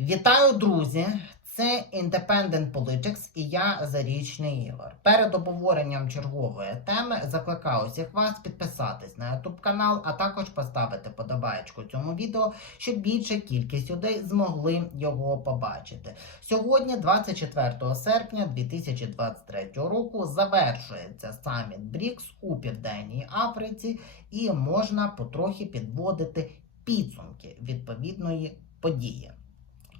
Вітаю, друзі! Це Independent Politics і я Зарічний Ігор. Перед обговоренням чергової теми закликаю усіх вас підписатись на YouTube канал, а також поставити подобаєчку цьому відео, щоб більша кількість людей змогли його побачити. Сьогодні, 24 серпня 2023 року, завершується саміт БРІКС у Південній Африці, і можна потрохи підводити підсумки відповідної події.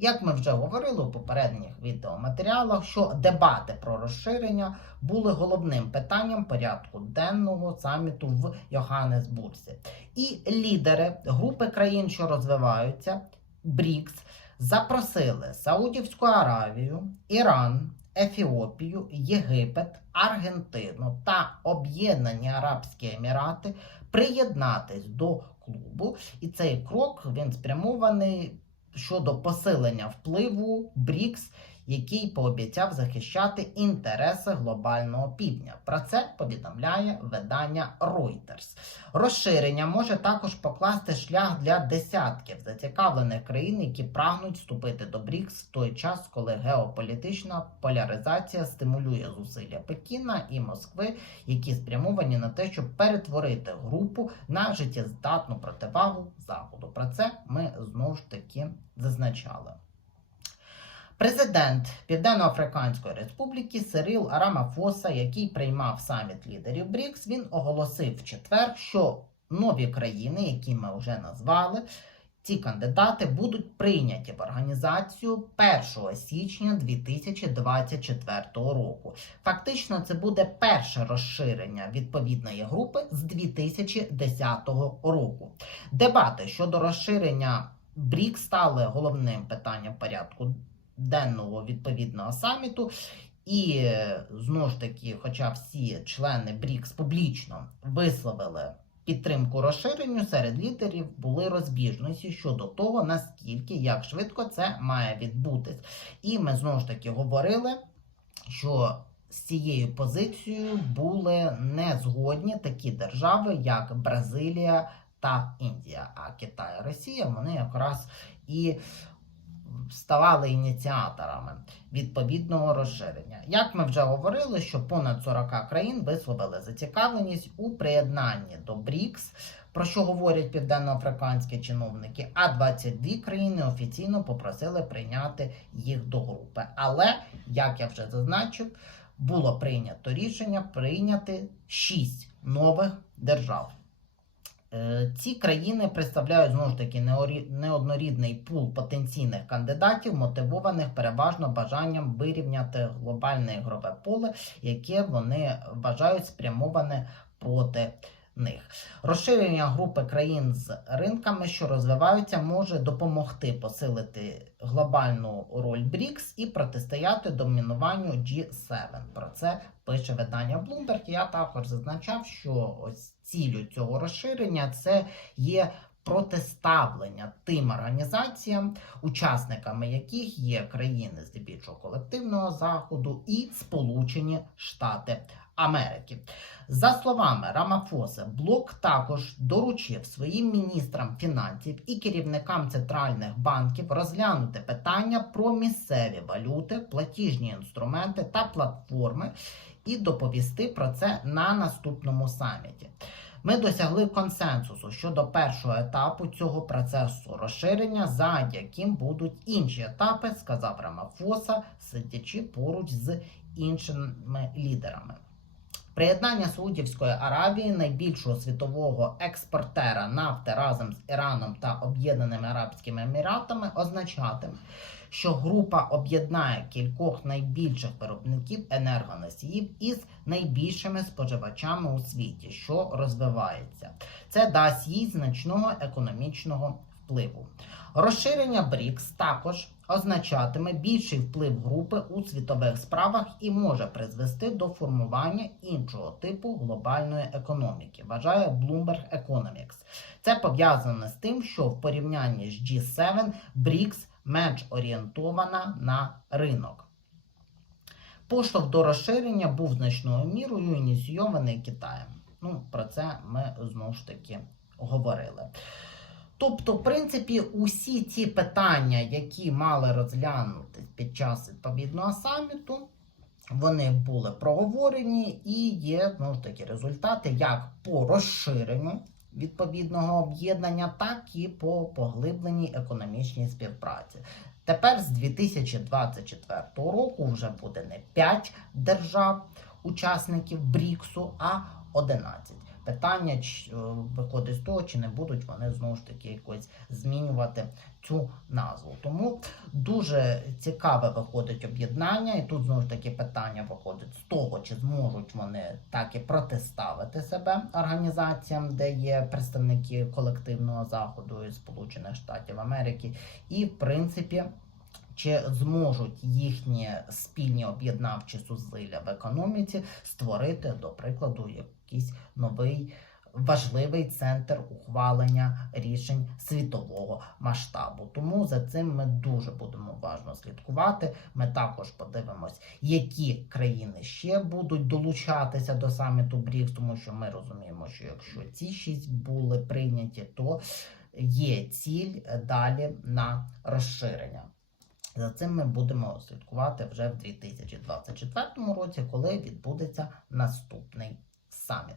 Як ми вже говорили у попередніх відеоматеріалах, що дебати про розширення були головним питанням порядку денного саміту в Йоханнесбурзі. І лідери групи країн, що розвиваються, БРІКС, запросили Саудівську Аравію, Іран, Ефіопію, Єгипет, Аргентину та Об'єднані Арабські Емірати приєднатись до клубу. І цей крок він спрямований щодо посилення впливу БРІКС, який пообіцяв захищати інтереси глобального півдня. Про це повідомляє видання Reuters. Розширення може також покласти шлях для десятків зацікавлених країн, які прагнуть вступити до БРІКС в той час, коли геополітична поляризація стимулює зусилля Пекіна і Москви, які спрямовані на те, щоб перетворити групу на життєздатну противагу Заходу. Про це ми знову ж таки зазначали. Президент Південно-Африканської Республіки Сирил Рамафоса, який приймав саміт лідерів БРІКС, він оголосив в четвер, що нові країни, які ми вже назвали, ці кандидати будуть прийняті в організацію 1 січня 2024 року. Фактично, це буде перше розширення відповідної групи з 2010 року. Дебати щодо розширення БРІК стали головним питанням порядку денного відповідного саміту. І знову ж таки, хоча всі члени БРІКС публічно висловили підтримку розширенню, серед лідерів були розбіжності щодо того, наскільки як швидко це має відбутись. І ми знову ж таки говорили, що з цією позицією були не згодні такі держави, як Бразилія та Індія. А Китай і Росія вони якраз і ставали ініціаторами відповідного розширення. Як ми вже говорили, що понад 40 країн висловили зацікавленість у приєднанні до БРІКС, про що говорять південноафриканські чиновники, а 22 країни офіційно попросили прийняти їх до групи. Але, як я вже зазначив, було прийнято рішення прийняти 6 нових держав. Е, Ці країни представляють знову ж таки неоднорідний пул потенційних кандидатів, мотивованих переважно бажанням вирівняти глобальне ігрове поле, яке вони вважають спрямоване проти них. Розширення групи країн з ринками, що розвиваються, може допомогти посилити глобальну роль БРІКС і протистояти домінуванню G7. Про це пише видання Bloomberg. Я також зазначав, що ось ціллю цього розширення це є протиставлення тим організаціям, учасниками яких є країни здебільшого колективного заходу і Сполучені Штати Америки. За словами Рамафоси, блок також доручив своїм міністрам фінансів і керівникам центральних банків розглянути питання про місцеві валюти, платіжні інструменти та платформи і доповісти про це на наступному саміті. Ми досягли консенсусу щодо першого етапу цього процесу розширення, за яким будуть інші етапи, сказав Рамафоса, сидячи поруч з іншими лідерами. Приєднання Саудівської Аравії, найбільшого світового експортера нафти разом з Іраном та Об'єднаними Арабськими Еміратами, означатиме, що група об'єднає кількох найбільших виробників енергоносіїв із найбільшими споживачами у світі, що розвивається. Це дасть їй значного економічного впливу. Розширення БРІКС також означатиме більший вплив групи у світових справах і може призвести до формування іншого типу глобальної економіки, вважає Bloomberg Economics. Це пов'язане з тим, що в порівнянні з G7 БРІКС менш орієнтована на ринок. Поштовх до розширення був значною мірою ініційований Китаєм. Ну, про це ми знову ж таки говорили. Тобто, в принципі, усі ці питання, які мали розглянути під час відповідного саміту, вони були проговорені і є знову ж таки результати як по розширенню відповідного об'єднання, так і по поглибленій економічній співпраці. Тепер з 2024 року вже буде не 5 держав, учасників БРІКСу, а 11. Питання е, виходить з того, чи не будуть вони знову ж таки якось змінювати цю назву. Тому дуже цікаве виходить об'єднання, і тут знову ж таки питання виходить з того, чи зможуть вони так і протиставити себе організаціям, де є представники колективного заходу із Сполучених Штатів Америки, і в принципі. Чи зможуть їхні спільні об'єднавчі зусилля в економіці створити, до прикладу, якийсь новий важливий центр ухвалення рішень світового масштабу? Тому за цим ми дуже будемо уважно слідкувати. Ми також подивимось, які країни ще будуть долучатися до саміту БРІКС, тому що ми розуміємо, що якщо ці шість були прийняті, то є ціль далі на розширення. За цим ми будемо слідкувати вже в 2024 році, коли відбудеться наступний саміт.